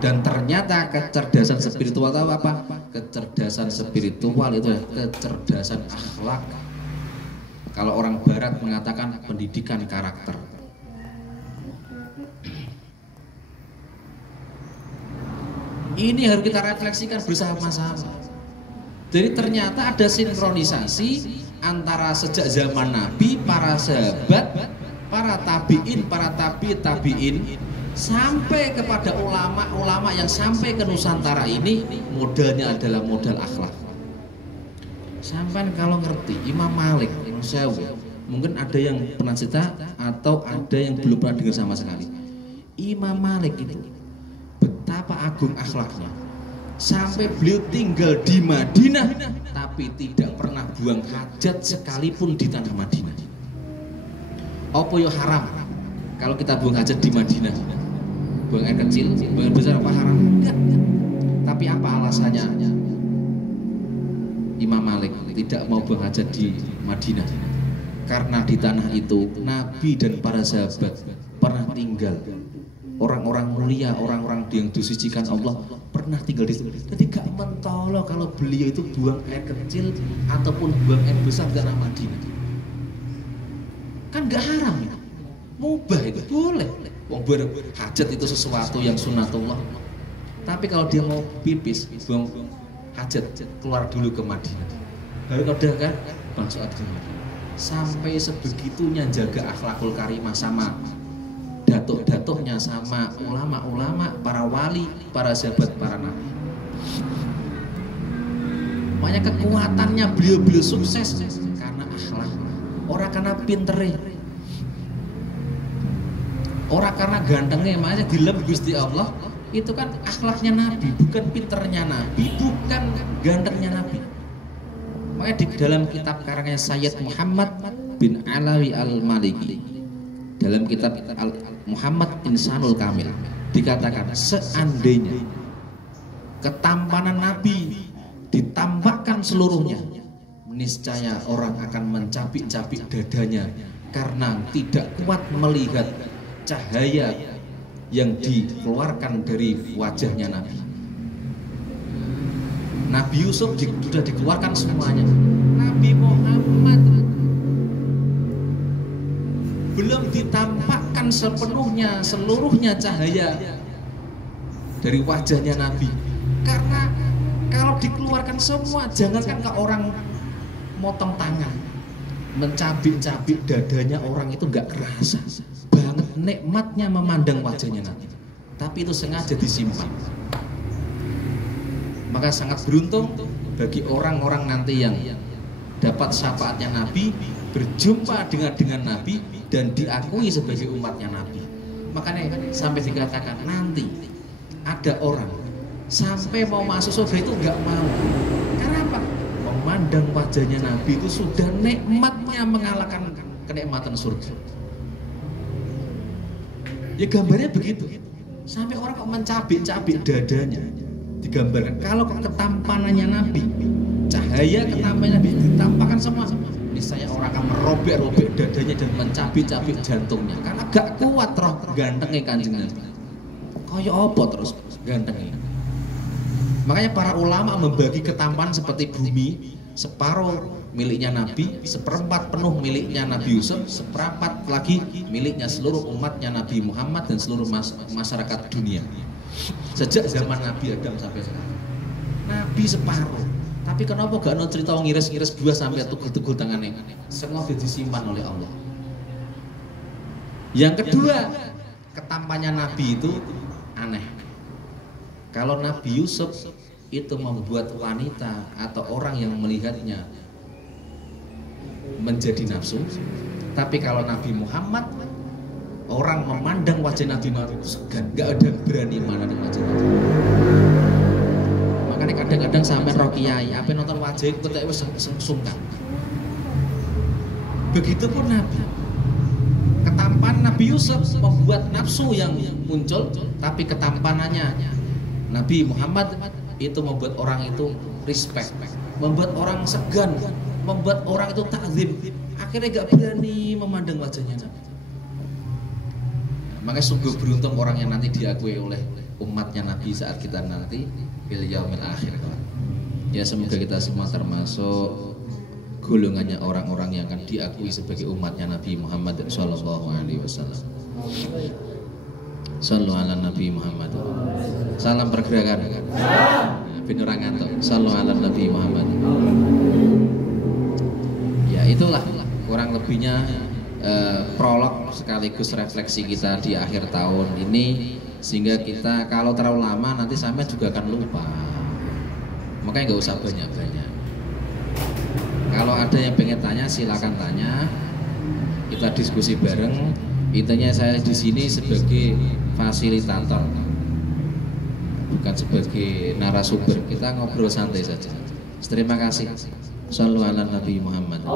Dan ternyata kecerdasan spiritual itu apa? Kecerdasan spiritual itu kecerdasan akhlak. Kalau orang Barat mengatakan pendidikan karakter. Ini harus kita refleksikan bersama-sama. Jadi ternyata ada sinkronisasi antara sejak zaman Nabi, para sahabat, para tabiin, para tabiin, sampai kepada ulama-ulama yang sampai ke Nusantara ini, modalnya adalah modal akhlak. Sampai kalau ngerti Imam Malik, mungkin ada yang pernah cerita atau ada yang belum pernah dengar sama sekali. Imam Malik itu betapa agung akhlaknya. sampai beliau tinggal di Madinah tapi tidak pernah buang hajat sekalipun di tanah Madinah. Apa yo haram kalau kita buang hajat di Madinah? Buang air kecil, buang air besar apa haram? Enggak. Tapi apa alasannya Imam Malik tidak mau buang hajat di Madinah? Karena di tanah itu Nabi dan para sahabat pernah tinggal. Orang-orang mulia, orang-orang yang disucikan Allah pernah tinggal di situ. Jadi gak mentolo kalau beliau itu buang air kecil ataupun buang air besar di tanah Madinah. Kan gak haram ya? Mubah itu, boleh. Wong hajat itu sesuatu yang sunatullah. Tapi kalau dia mau pipis, buang hajat, keluar dulu ke Madinah. Baru udah kan, masuk ke Madinah. Sampai sebegitunya jaga akhlakul karimah sama datuk-datuknya, sama ulama-ulama, para wali, para sahabat, para nabi. Makanya kekuatannya beliau sukses karena akhlak. Orang karena pintere, orang karena gantengnya. Makanya dilem Gusti Allah itu kan akhlaknya Nabi, bukan pinternya Nabi, bukan gantengnya Nabi. Makanya di dalam kitab karangannya Sayyid Muhammad bin Alawi Al-Maliki, dalam kitab Muhammad Insanul Kamil, dikatakan seandainya ketampanan Nabi ditampakkan seluruhnya, niscaya orang akan mencapik-capik dadanya karena tidak kuat melihat cahaya yang dikeluarkan dari wajahnya Nabi. Nabi Yusuf sudah dikeluarkan semuanya. Nabi Muhammad belum ditampakkan seluruhnya cahaya dari wajahnya Nabi. Karena kalau dikeluarkan semua, jangankan ke orang motong tangan, mencabik-cabik dadanya orang itu nggak kerasa banget nikmatnya memandang wajahnya Nabi. Tapi itu sengaja disimpan. Maka sangat beruntung bagi orang-orang nanti yang dapat syafaatnya Nabi, berjumpa dengan Nabi dan diakui sebagai umatnya Nabi. Makanya sampai dikatakan nanti ada orang sampai mau masuk surga itu nggak mau. Karena apa? Memandang wajahnya Nabi itu sudah nikmatnya mengalahkan kenikmatan surga. Ya gambarnya begitu. Sampai orang kok mencabik-cabik dadanya. Digambarkan kalau ketampanannya Nabi, cahaya ketampanannya Nabi ditampakkan semua, niscaya orang akan merobek-robek dadanya dan mencabik-cabik jantungnya karena gak kuat roh gantengnya Kanjeng Nabi. Kaya apa terus gantengnya? Makanya para ulama membagi ketampanan seperti bumi, separuh miliknya Nabi, seperempat penuh miliknya Nabi Yusuf, seperempat lagi miliknya seluruh umatnya Nabi Muhammad dan seluruh masyarakat dunia. Sejak zaman Nabi Adam sampai sekarang, Nabi separuh. Tapi kenapa gak ada cerita ngiris-ngiris buah sampai tegul-tegul tangannya? Sengaja disimpan oleh Allah. Yang kedua, ketampannya Nabi itu aneh. Kalau Nabi Yusuf itu membuat wanita atau orang yang melihatnya menjadi nafsu, tapi kalau Nabi Muhammad, orang memandang wajah Nabi Muhammad segan, gak ada berani memandang wajah Nabi. Makanya kadang-kadang sampai roh kiai, apa nonton wajah itu tak sungkan. Begitupun Nabi. Ketampanan Nabi Yusuf membuat nafsu yang muncul, tapi ketampanannya Nabi Muhammad itu membuat orang itu respect, membuat orang segan, membuat orang itu takzim. Akhirnya gak berani memandang wajahnya Nabi. Makanya sungguh beruntung orang yang nanti diakui oleh umatnya Nabi saat kita nanti bil yaumil akhir. Ya semoga kita semua termasuk golongannya orang-orang yang akan diakui sebagai umatnya Nabi Muhammad sallallahu alaihi wasallam. Sallu ala Nabi Muhammad. Salam pergerakan. Ben ora ngantuk. Sallu ala Nabi Muhammad. Ya itulah kurang lebihnya prolog sekaligus refleksi kita di akhir tahun ini, sehingga kita kalau terlalu lama nanti sampai juga akan lupa. Makanya nggak usah banyak-banyak. Kalau ada yang pengen tanya silakan tanya, kita diskusi bareng. Intinya saya di sini sebagai fasilitator. bukan sebagai narasumber, kita ngobrol santai saja. Terima kasih. Shallu ala Nabi Muhammad.